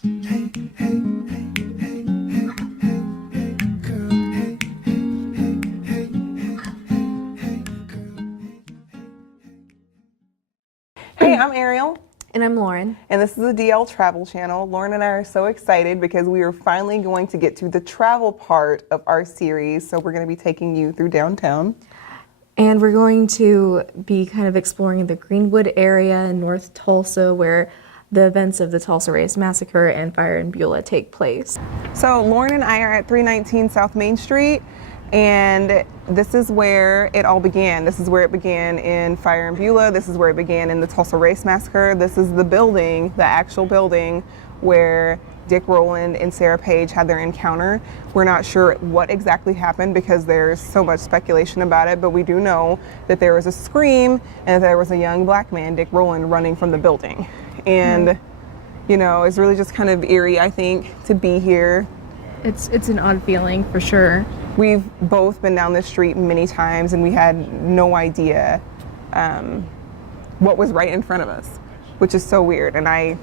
Hey, I'm Arielle. And I'm Lauren. And this is the DL Travel Channel. Lauren and I are so excited because we are finally going to get to the travel part of our series. So we're going to be taking you through downtown. And we're going to be kind of exploring the Greenwood area in North Tulsa where the events of the Tulsa Race Massacre and fire in Beulah take place. So Lauren and I are at 319 South Main Street. And this is where it all began. This is where it began in fire in Beulah. This is where it began in the Tulsa Race Massacre. This is the building, the actual building, where Dick Rowland and Sarah Page had their encounter. We're not sure what exactly happened because there's so much speculation about it, but we do know that there was a scream and that there was a young black man, Dick Rowland, running from the building. And, you know, it's really just kind of eerie, I think, to be here. It's an odd feeling for sure. We've both been down this street many times and we had no idea what was right in front of us, which is so weird. And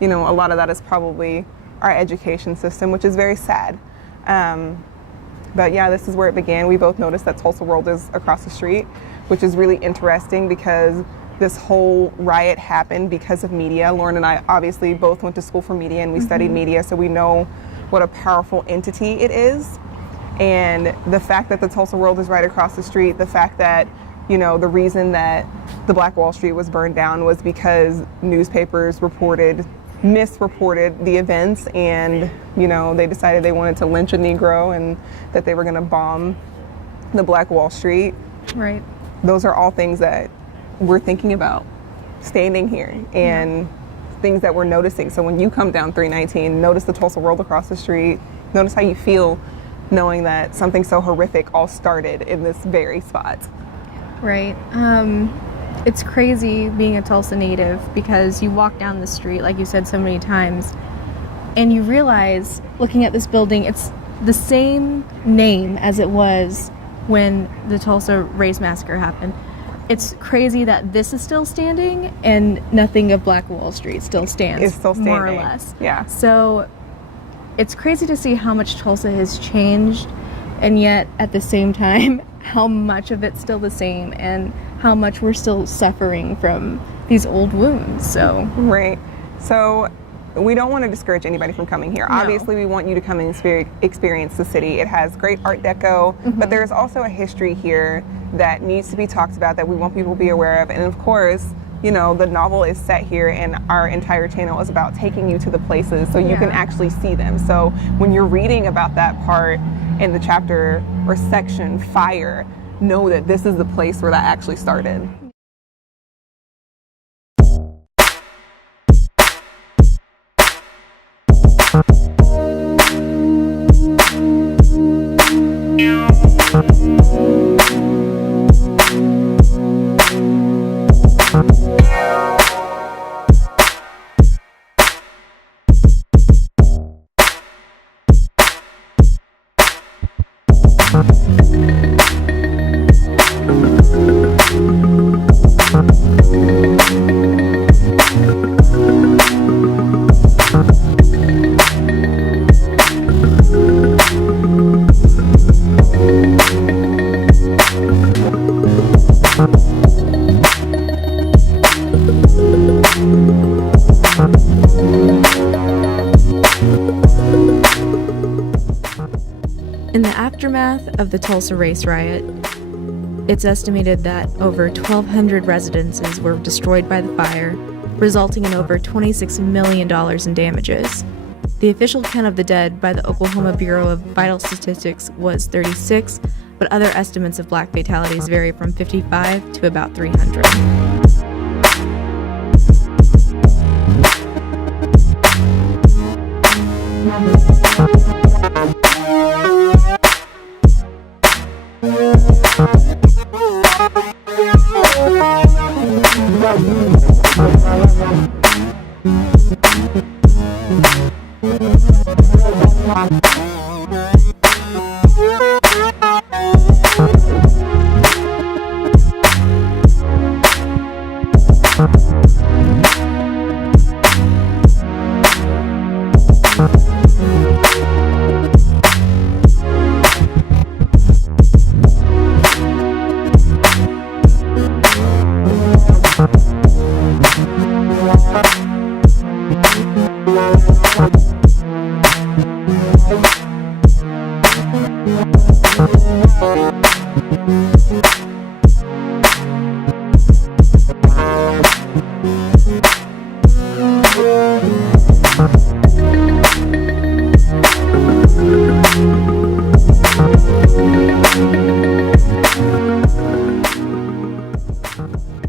you know, a lot of that is probably our education system, which is very sad. But yeah, this is where it began. We both noticed that Tulsa World is across the street, which is really interesting because this whole riot happened because of media. Lauren and I obviously both went to school for media and we studied media, so we know what a powerful entity it is. And the fact that the Tulsa World is right across the street, the fact that, you know, the reason that the Black Wall Street was burned down was because newspapers misreported the events, and, you know, they decided they wanted to lynch a Negro and that they were going to bomb the Black Wall Street. Right. Those are all things that we're thinking about standing here and things that we're noticing. So when you come down 319, notice the Tulsa World across the street, notice how you feel knowing that something so horrific all started in this very spot. Right. It's crazy being a Tulsa native because you walk down the street, like you said so many times, and you realize, looking at this building, it's the same name as it was when the Tulsa Race Massacre happened. It's crazy that this is still standing and nothing of Black Wall Street still stands. It's still standing. More or less. Yeah. So it's crazy to see how much Tulsa has changed, and yet at the same time how much of it's still the same and how much we're still suffering from these old wounds. So right. So we don't want to discourage anybody from coming here. No. Obviously we want you to come and experience the city. It has great Art Deco, but there's also a history here that needs to be talked about that we want people to be aware of. And of course, you know, the novel is set here and our entire channel is about taking you to the places so you can actually see them. So when you're reading about that part in the chapter or section, fire, know that this is the place where that actually started. In the aftermath of the Tulsa Race Riot, it's estimated that over 1,200 residences were destroyed by the fire, resulting in over $26 million in damages. The official count of the dead by the Oklahoma Bureau of Vital Statistics was 36, but other estimates of black fatalities vary from 55 to about 300.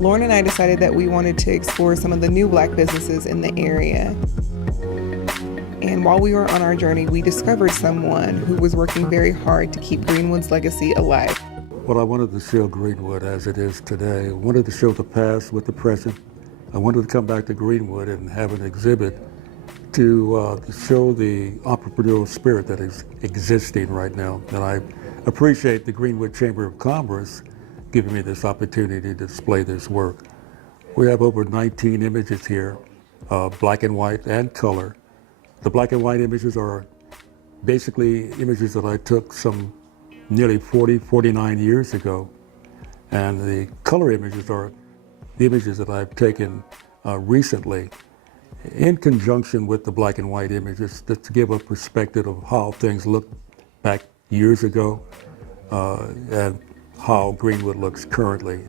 Lauren and I decided that we wanted to explore some of the new Black businesses in the area. And while we were on our journey, we discovered someone who was working very hard to keep Greenwood's legacy alive. Well, I wanted to show Greenwood as it is today. I wanted to show the past with the present. I wanted to come back to Greenwood and have an exhibit to show the entrepreneurial spirit that is existing right now. And I appreciate the Greenwood Chamber of Commerce giving me this opportunity to display this work. We have over 19 images here, black and white and color. The black and white images are basically images that I took some nearly 49 years ago. And the color images are the images that I've taken recently in conjunction with the black and white images, just to give a perspective of how things looked back years ago and how Greenwood looks currently.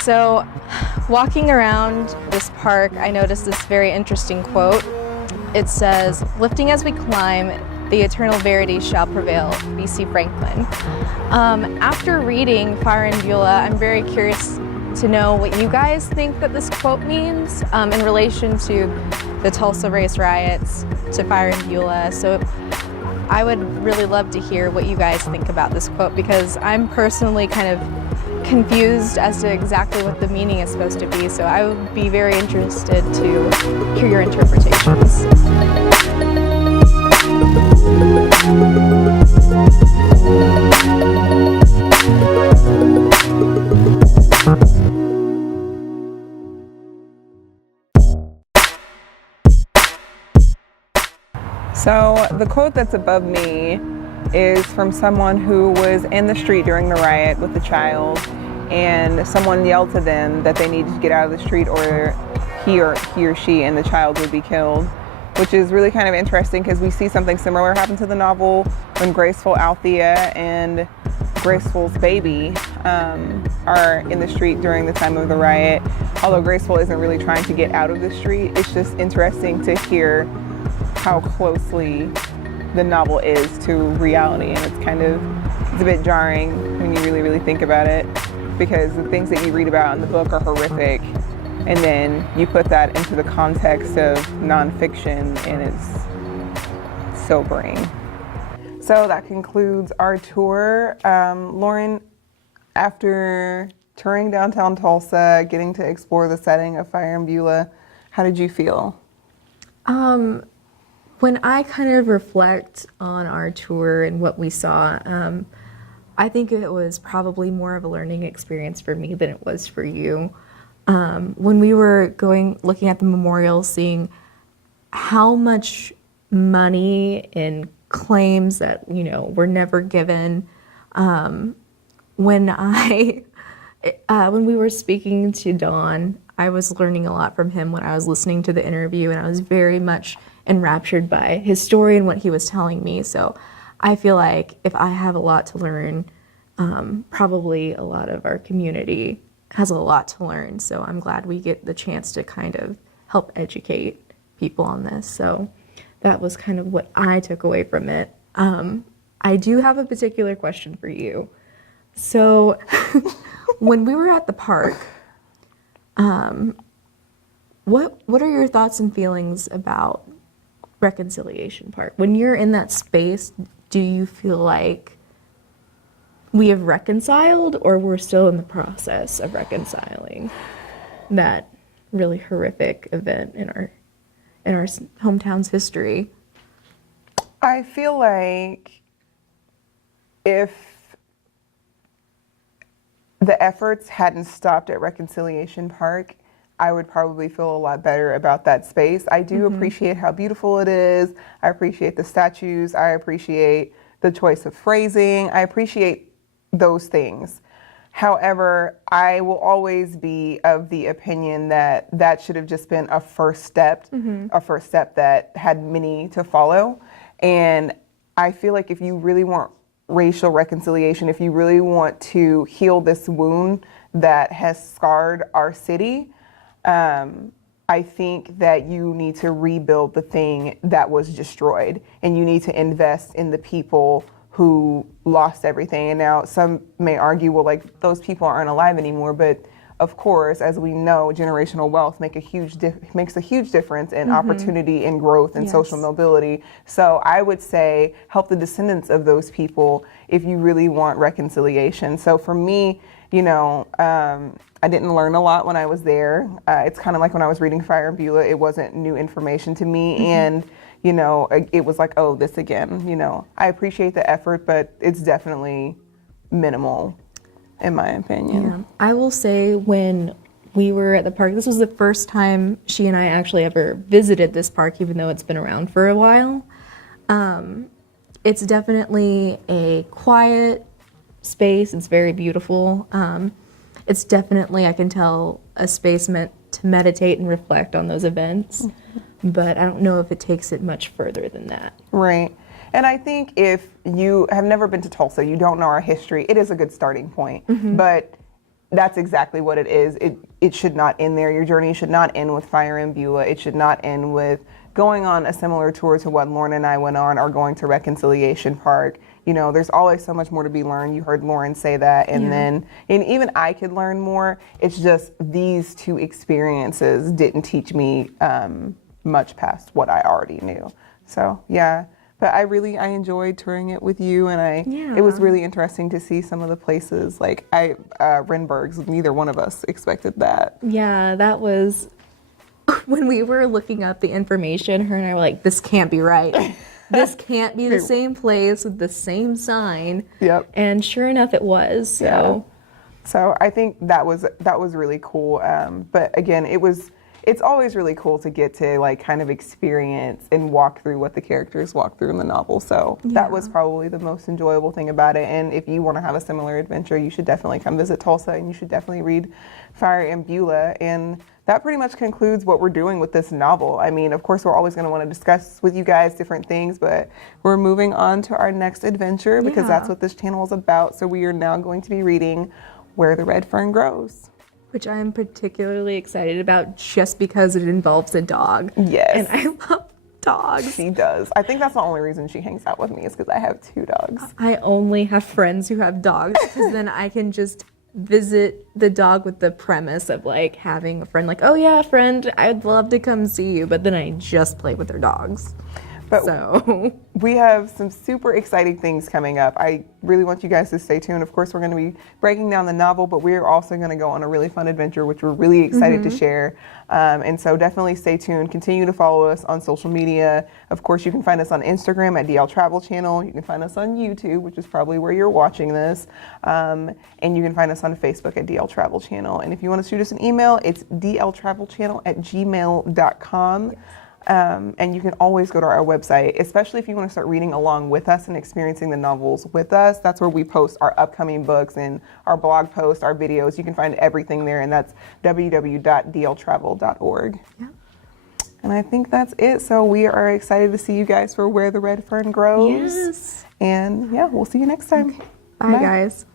So, walking around this park, I noticed this very interesting quote. It says, "Lifting as we climb, the eternal verity shall prevail," B.C. Franklin. After reading Fire in Beulah, I'm very curious to know what you guys think that this quote means in relation to the Tulsa Race Riots, to Fire in Beulah. So I would really love to hear what you guys think about this quote, because I'm personally kind of confused as to exactly what the meaning is supposed to be. So I would be very interested to hear your interpretations. So the quote that's above me is from someone who was in the street during the riot with a child, and someone yelled to them that they needed to get out of the street or he or she and the child would be killed, which is really kind of interesting because we see something similar happen to the novel when Graceful, Althea, and Graceful's baby are in the street during the time of the riot. Although Graceful isn't really trying to get out of the street, it's just interesting to hear how closely the novel is to reality, and it's a bit jarring when you really think about it, because the things that you read about in the book are horrific, and then you put that into the context of nonfiction and it's sobering. So that concludes our tour. Lauren, after touring downtown Tulsa, getting to explore the setting of Fire in Beulah, how did you feel? When I kind of reflect on our tour and what we saw, I think it was probably more of a learning experience for me than it was for you. When we were looking at the memorial, seeing how much money and claims that, were never given. When we were speaking to Don, I was learning a lot from him when I was listening to the interview, and I was very much enraptured by his story and what he was telling me. So I feel like if I have a lot to learn, probably a lot of our community has a lot to learn. So I'm glad we get the chance to kind of help educate people on this. So that was kind of what I took away from it. I do have a particular question for you. So when we were at the park, what are your thoughts and feelings about Reconciliation Park? When you're in that space, do you feel like we have reconciled, or we're still in the process of reconciling that really horrific event in our hometown's history? I feel like if the efforts hadn't stopped at Reconciliation Park, I would probably feel a lot better about that space. I do appreciate how beautiful it is. I appreciate the statues. I appreciate the choice of phrasing. I appreciate those things. However, I will always be of the opinion that that should have just been a first step that had many to follow. And I feel like if you really want racial reconciliation, if you really want to heal this wound that has scarred our city, I think that you need to rebuild the thing that was destroyed, and you need to invest in the people who lost everything. And now some may argue, well, like, those people aren't alive anymore, but of course, as we know, generational wealth makes a huge difference in opportunity and growth and social mobility. So I would say help the descendants of those people if you really want reconciliation. So for me, I didn't learn a lot when I was there. It's kind of like when I was reading Fire and Beulah, it wasn't new information to me. And, it was like, oh, this again. I appreciate the effort, but it's definitely minimal, in my opinion. Yeah. I will say, when we were at the park, this was the first time she and I actually ever visited this park, even though it's been around for a while. It's definitely a quiet space. It's very beautiful. It's definitely, I can tell, a space meant to meditate and reflect on those events. But I don't know if it takes it much further than that. Right. And I think if you have never been to Tulsa, you don't know our history, it is a good starting point. But that's exactly what it is. It should not end there. Your journey should not end with Fire and Beulah. It should not end with going on a similar tour to what Lauren and I went on, or going to Reconciliation Park. There's always so much more to be learned. You heard Lauren say that. And even I could learn more. It's just these two experiences didn't teach me much past what I already knew. So, yeah. But I enjoyed touring it with you, and it was really interesting to see some of the places. Like, Renberg's, neither one of us expected that. Yeah, that was, when we were looking up the information, her and I were like, this can't be right. This can't be the same place with the same sign. Yep. And sure enough, it was. So, So I think that was really cool. But again, it's always really cool to get to like kind of experience and walk through what the characters walk through in the novel. So that was probably the most enjoyable thing about it. And if you want to have a similar adventure, you should definitely come visit Tulsa, and you should definitely read Fire and Beulah. And that pretty much concludes what we're doing with this novel. I mean, of course, we're always going to want to discuss with you guys different things, but we're moving on to our next adventure because that's what this channel is about. So we are now going to be reading Where the Red Fern Grows, which I am particularly excited about just because it involves a dog. Yes. And I love dogs. She does. I think that's the only reason she hangs out with me, is because I have 2 dogs. I only have friends who have dogs, because then I can just visit the dog with the premise of like having a friend like, oh yeah, friend, I'd love to come see you, but then I just play with their dogs. But So we have some super exciting things coming up. I really want you guys to stay tuned. Of course, we're going to be breaking down the novel, but we're also going to go on a really fun adventure, which we're really excited to share. And so definitely stay tuned. Continue to follow us on social media. Of course, you can find us on Instagram at DL Travel Channel. You can find us on YouTube, which is probably where you're watching this. And you can find us on Facebook at DL Travel Channel. And if you want to shoot us an email, it's dltravelchannel@gmail.com. And you can always go to our website, especially if you want to start reading along with us and experiencing the novels with us. That's where we post our upcoming books and our blog posts, our videos. You can find everything there, and that's www.dltravel.org. Yeah. And I think that's it. So we are excited to see you guys for Where the Red Fern Grows. yes. And yeah, we'll see you next time. Okay. Bye, guys.